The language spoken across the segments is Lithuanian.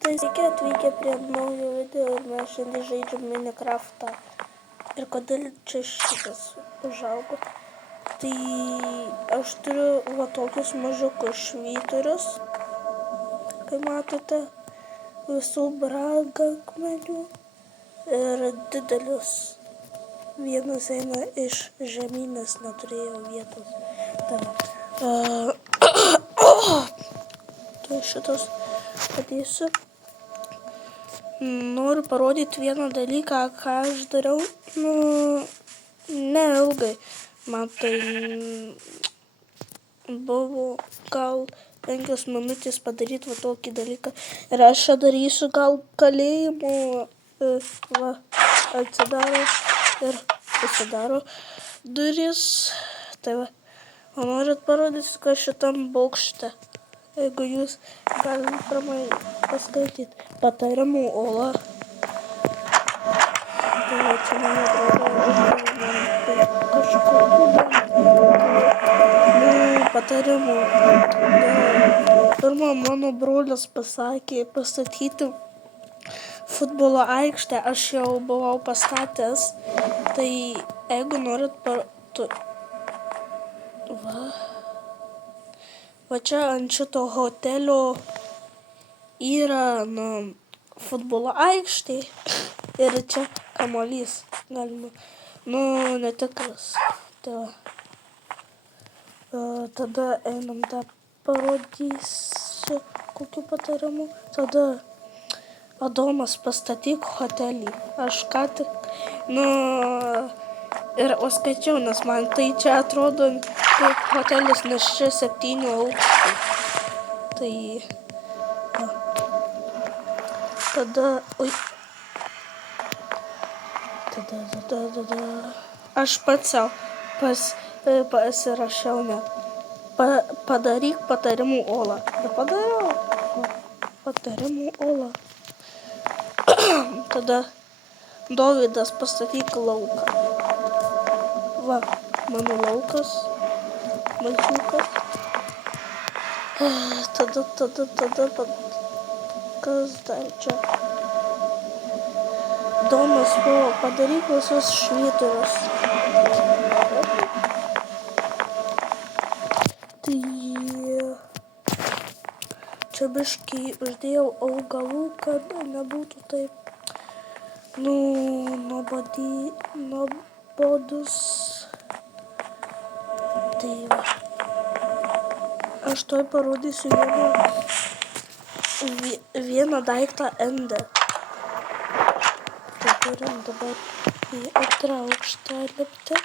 Tai sveiki atvykę prie naujo video ir mes šiandien žaidžiam Minecraftą. Ir kodėl čia šitas užaugo? Tai aš turiu va tokius mažiukus švyturius, kai matote, visų brangakmenių ir didelius. Vienas eina iš žemyn, nes neturėjau vietos. Tai šitas padėsiu. Noriu parodyti vieną dalyką, ką aš dariau, neilgai. Man tai buvo gal 5 minutės padaryti va tokį dalyką. Ir aš čia darysiu gal kalėjimo, atsidaro ir užsidaro durys. Tai va, o norit parodyti, kas šitam bokšte. Jeigu jūs galite pirmai paskaityti patarimų Ola. Tai va, čia mano patarimų. Pirma, mano brolis pasakė pastatyti futbolo aikštę. Aš jau buvau pastatęs. Tai jeigu norit va čia ant šito hotelio yra futbolo aikštė ir čia kamuolys galima, netikras. Tai va. Tada einam dar parodysiu kokių patarimų. Tada Adomas pastatyk hotelį. Aš ką tik, ir skaičiau, nes man tai čia atrodo kaip hotelis, nes čia 7 aukštų. Tai tada, aš pats sau pasirašiau, padaryk patarimų Ola. Ir padariau patarimų Ola. Tada Dovydas pastatyk lauką. Va, mano laukas, mažiukas. Tada, kas dar čia? Domas buvo, padaryk visus švyturius. Tai čia biškį uždėjau augalų, kad nebūtų taip nuobodus. Tai va. Aš tuoj parodysiu vieną daiktą endę. Tai turim dabar į antrą aukštą lipti.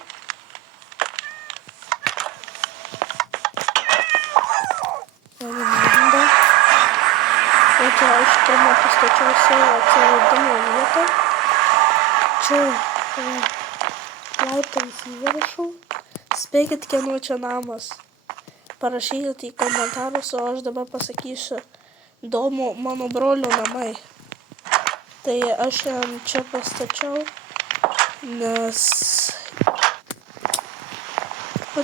Tai aš pirmą pastačiau savo atsiradimo vietą. Čia laiptais į viršų. Spėkit, kieno čia namas. Parašykit į komentarus, o aš dabar pasakysiu Domo, mano brolio namai. Tai aš jam čia pastačiau, nes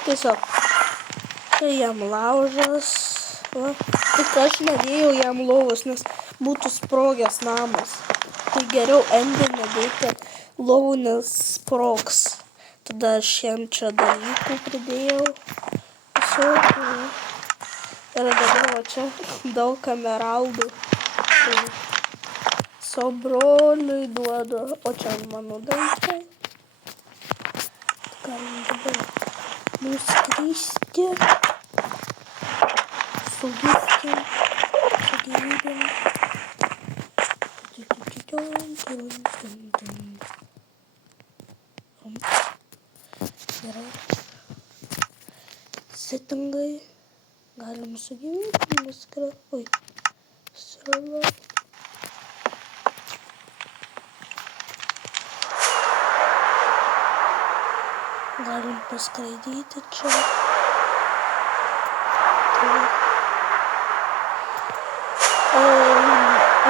tiesiog čia jam laužas. Tik aš nedėjau jam lovos, nes būtų sprogęs namas. Tai geriau endį nedėti lovų, nes sprogs. Tada aš jam čia dalykų pridėjau. Ir dabar čia daug emeraldų. Savo broliui duodu, o čia mano daiktai. Galim dabar nuskristi. Su gyvybėm. Gerai. Settingai. Galim su gyvybėm nuskristi. Srava. Galim paskraidyti čia.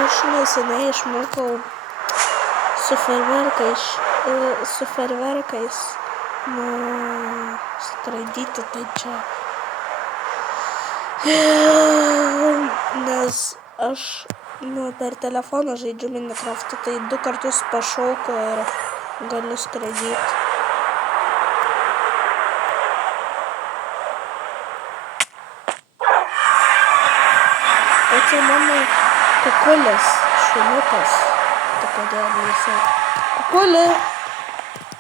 Aš neseniai išmokau su fejerverkais skraidyti, tai čia. Nes aš Nu, per telefoną žaidžiu Minecraftą, tai 2 kartus pašauko ir galiu skraidyti. O čia mano kukulis, šuniukas. Tai kodėl jisai?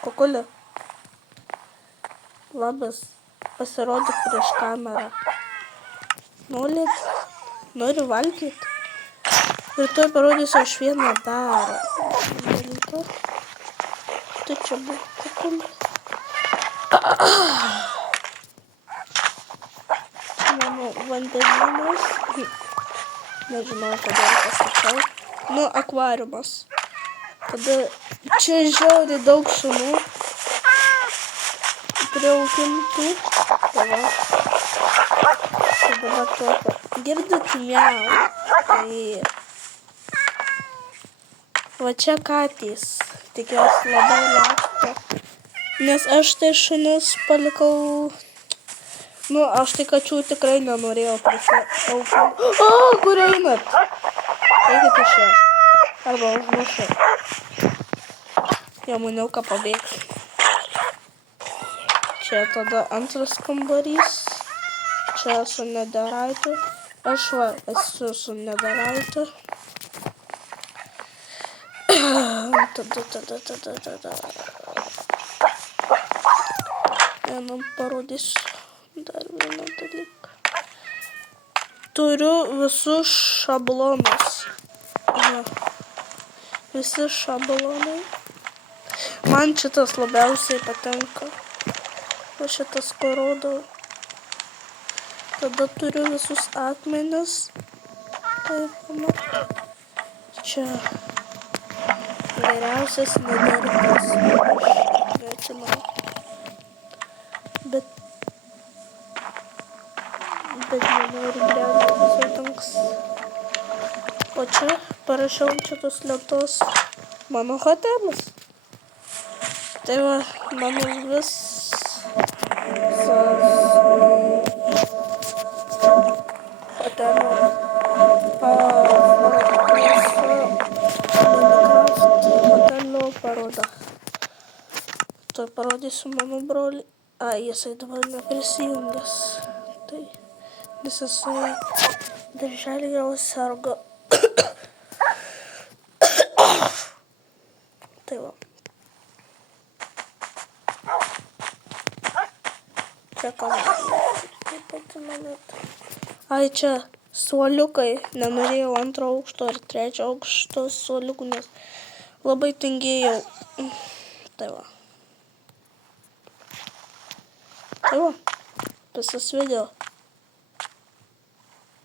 Kukulį. Labas, pasirodyk prieš kamerą. Nori valgyti? Ir tuoj parodysiu aš vieną dar dalyką. Tai čia buvo kukulį. Mano vandenynas. Nežinau, kodėl pasakiau. Nu, akvariumas. Tada čia žiauriai daug šunų. Priaugintų. Tai dabar tokio. Girdit miau. Tai va čia katės. Tikiuosi labai laukta. Nes aš tai šunis palikau. Nu, aš tai kačių tikrai nenorėjau prišaukinti. O, kur einat? Eikite čia. Arba užmušiu. Jau maniau, ką pabėgti. Čia tada antras kambarys. Čia su netherite. Aš va esu su netherite. Tada. Vienam parodysiu dar vieną dalyką. Turiu visus šablonus. Ja. Visi šablonai. Man šitas labiausiai patinka. O šitas korodau. Tada turiu visus akmenis. Taip, čia geriausias nederikas. Neatsimenu. Bet nenoriu griauti visų tanks. O čia parašiau šitos lentos mano hotelis. Tai va, mano visas hotelio hotelio paroda. Tuoj parodysiu mano brolį. Jisai dabar neprisijungęs. Tai nes jisai darželį jau serga. Tai va. Čia kamerą. Čia suoliukai. Nenorėjau 2 aukšto ir 3 aukšto suoliukų, nes labai tingėjau. Tai va. Visas video.